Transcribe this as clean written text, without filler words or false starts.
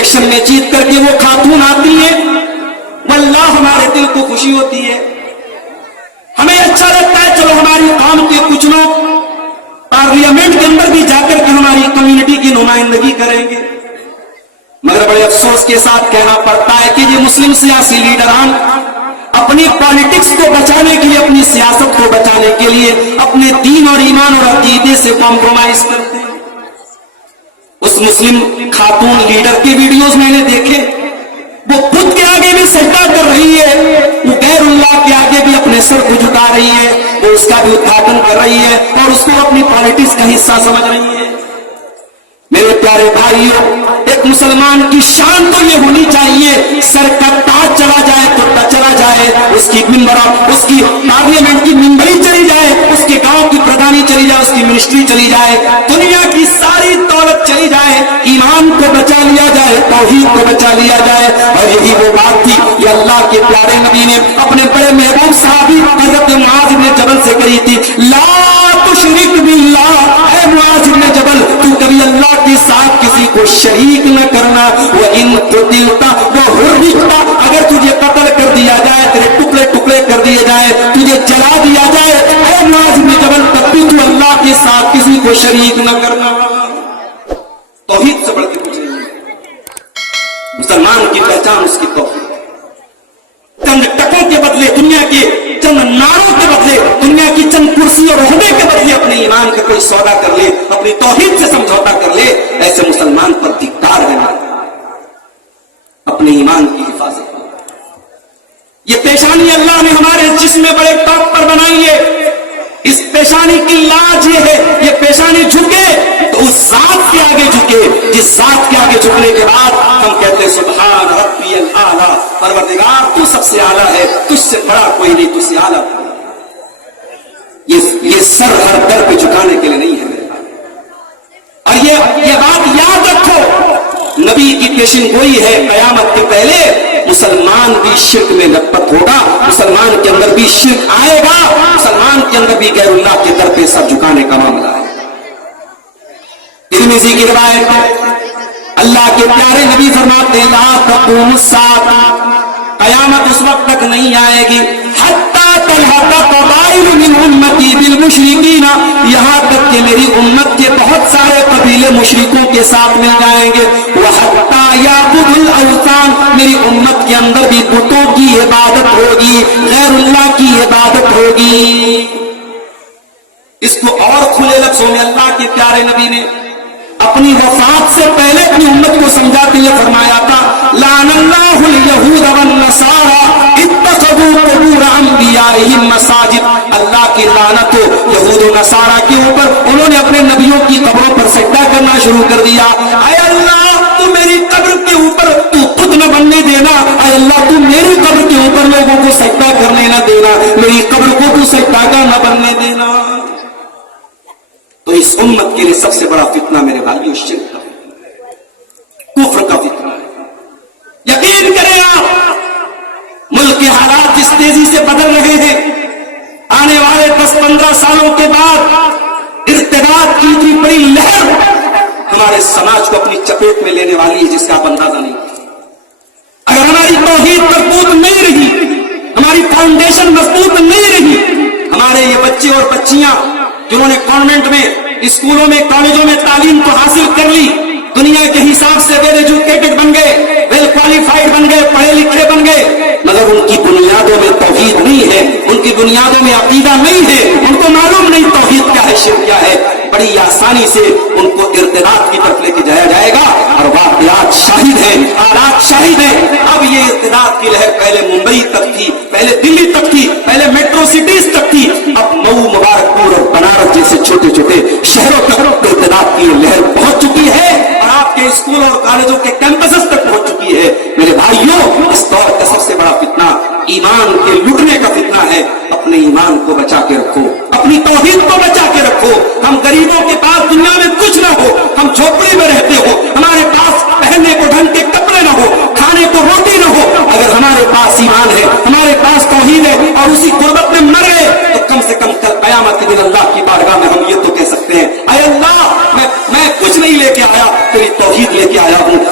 Election میں جیت کر کے وہ خاتون آتی ہے، واللہ ہمارے دل کو خوشی ہوتی ہے، ہمیں اچھا لگتا ہے چلو ہماری قوم کے کچھ لوگ پارلیمنٹ کے اندر بھی جا کر کے ہماری کمیونٹی کی نمائندگی کریں گے، مگر بڑے افسوس کے ساتھ کہنا پڑتا ہے کہ یہ مسلم سیاسی لیڈران اپنی پالیٹکس کو بچانے کے لیے، اپنی سیاست کو بچانے کے لیے اپنے دین اور ایمان اور عقیدے سے کمپرومائز کرتے ہیں۔ اس مسلم خاتون لیڈر کی ویڈیوز میں نے دیکھے، وہ خود کے آگے بھی سجدہ کر رہی ہے، وہ غیر اللہ کے آگے بھی اپنے سر کو جھکا رہی ہے، وہ اس کا بھی ادھاٹن کر رہی ہے اور اس کو اپنی پالیٹکس کا حصہ سمجھ رہی ہے۔ میرے پیارے بھائیوں، ایک مسلمان کی شان تو یہ ہونی چاہیے، سر کا تاج چلا جائے تو چلا جائے، اس کی اس کی پارلیمنٹ کی ممبری چلی جائے، اس کے گاؤں کی پردھانی چلی جائے، اس کی منسٹری چلی جائے، دنیا کی ساری دولت چلی جائے، ایمان کو بچا لیا جائے، توحید کو بچا لیا جائے۔ اور یہی وہ بات تھی یہ اللہ کے پیارے نبی نے اپنے بڑے محبوب صحابی حضرت معاذ بن جبل سے کہی تھی، لا تشرک باللہ، اے معاذ بن جبل تو کبھی اللہ کے ساتھ کسی کو شریک نہ کرنا، وَإِن قُتِلْتَ وَحُرِّقْتَ، اگر تجھے قتل کر دیا جائے، تیرے ٹکڑے ٹکڑے کر دیے جائے، تجھے جلا دیا جائے، اے معاذ بن جبل تب بھی تو اللہ کے ساتھ کسی کو شریک نہ کرنا۔ توحید سے بڑھ کے کچھ نہیں ہے، مسلمان کی پہچان اس کی توحید۔ چند ٹکوں کے بدلے، دنیا کے چند ناروں کے بدلے، دنیا کی چند کرسی اور عہدے کے بدلے اپنے ایمان کا کوئی سودا کر لے، اپنی توحید سے سمجھوتا کر لے، ایسے مسلمان پر ಧಿಕ್ಕಾರ ہے۔ اپنے ایمان کی حفاظت۔ یہ پیشانی اللہ نے ہمارے جسم میں بڑے ٹاپ پر بنائی ہے، اس پیشانی کی لاج یہ ہے، یہ پیشانی جھکے تو اس ذات کے آگے جھکے جس ذات کے آگے جھکنے کے بعد ہم کہتے ہیں سبحان ربی الاعلی، پروردگار تو سب سے اعلیٰ ہے، تجھ سے بڑا کوئی نہیں، تجھ سے اعلیٰ۔ یہ سر ہر در پہ جھکانے کے لیے نہیں ہے میرے بھائی، اور یہ بات یاد رکھو، نبی کی پیشن گوئی ہے، قیامت کے پہلے مسلمان بھی شرک میں لپت ہوگا، مسلمان کے اندر بھی شرک آئے گا، مسلمان کے اندر بھی غیر اللہ کے در پہ سر جھکانے کا معاملہ ہے۔ ترمذی کی روایت ہے، اللہ کے پیارے نبی فرماتے ہیں لا تقوم الساعۃ، قیامت اس وقت تک نہیں آئے گی حتی تلحق قبائل من امتی بالمشرکین، یہاں تک کہ میری امت کے بہت سارے قبیلے مشرکوں کے ساتھ مل جائیں گے، وحتی یعبد الاوثان، میری امت کے اندر بھی بتوں کی عبادت ہوگی، غیر اللہ کی عبادت ہوگی۔ اس کو اور کھلے لفظوں میں اللہ کے پیارے نبی نے اپنی وفات سے پہلے اپنی امت کو سمجھاتے ہوئے فرمایا تھا لعن اللہ الیہود والنصارى اتخذوا قبور انبیائہم مساجد، اللہ کی لعنت ہو یہود و نصارہ کے اوپر، انہوں نے اپنے نبیوں کی قبروں پر سجدہ کرنا شروع کر دیا۔ اے اللہ تو میری قبر کے اوپر تو خود نہ بننے دینا، اے اللہ تو میری قبر کے اوپر لوگوں کو سجدہ کرنے نہ دینا، میری قبر کو تو سجدہ کا نہ بننے دینا۔ تو اس امت کے لیے سب سے بڑا فتنہ میرے بھائیو شرک کا فتنہ، کفر کا فتنہ ہے۔ یقین کریں آپ، ملک کے حالات جس تیزی سے بدل رہے ہیں، آنے والے 10-15 سالوں کے بعد ارتداد کی اتنی بڑی لہر ہمارے سماج کو اپنی چپیٹ میں لینے والی ہے جس کا آپ اندازہ نہیں۔ اگر ہماری توحید مضبوط نہیں رہی، ہماری فاؤنڈیشن مضبوط نہیں رہی، ہمارے یہ بچے اور بچیاں جنہوں نے کانوینٹ میں، اسکولوں میں، کالجوں میں تعلیم کو حاصل کر لی، دنیا کے حساب سے ویل ایجوکیٹڈ بن گئے، ویل کوالیفائڈ بن گئے، پڑھے لکھے بن گئے، مگر ان کی بنیادوں میں توحید نہیں ہے، ان کی بنیادوں میں عقیدہ نہیں ہے، ان کو معلوم نہیں توحید کیا ہے، شرک کیا ہے، بڑی آسانی سے ان کو ارتداد کی طرف لے کے جایا جائے گا۔ اور واقعات شاہد ہیں، حالات شاہد ہیں۔ اب یہ ارتداد کی لہر پہلے ممبئی تک تھی، پہلے دلی تک تھی، پہلے میٹرو سٹیز تک تھی، اب مئو، مبارکپور اور بنارس جیسے چھوٹے چھوٹے شہروں تک ارتداد کی لہر پہنچ چکی ہے، اور آپ کے اسکول اور کالجوں کے کیمپسز تک پہنچ چکی ہے۔ میرے بھائیوں، اس دور کا سب سے بڑا فتنہ ایمان کے لٹنے کا فتنہ ہے۔ اپنے ایمان کو بچا کے رکھو، اپنی توحید کو بچا کے رکھو۔ ہم غریبوں کے پاس دنیا میں کچھ نہ ہو، ہم جھوپڑی میں رہتے ہو، ہمارے پاس پہننے کو ڈھنگ کے کپڑے نہ ہو، کھانے کو روٹی نہ ہو، اگر ہمارے پاس ایمان ہے، ہمارے پاس توحید ہے اور اسی غربت میں مر گئے تو کم سے کم کل قیامت کے دن اللہ کی بارگاہ میں ہم یہ تو کہہ سکتے ہیں اے اللہ میں کچھ نہیں لے کے آیا، تیری توحید لے کے آیا ہوں،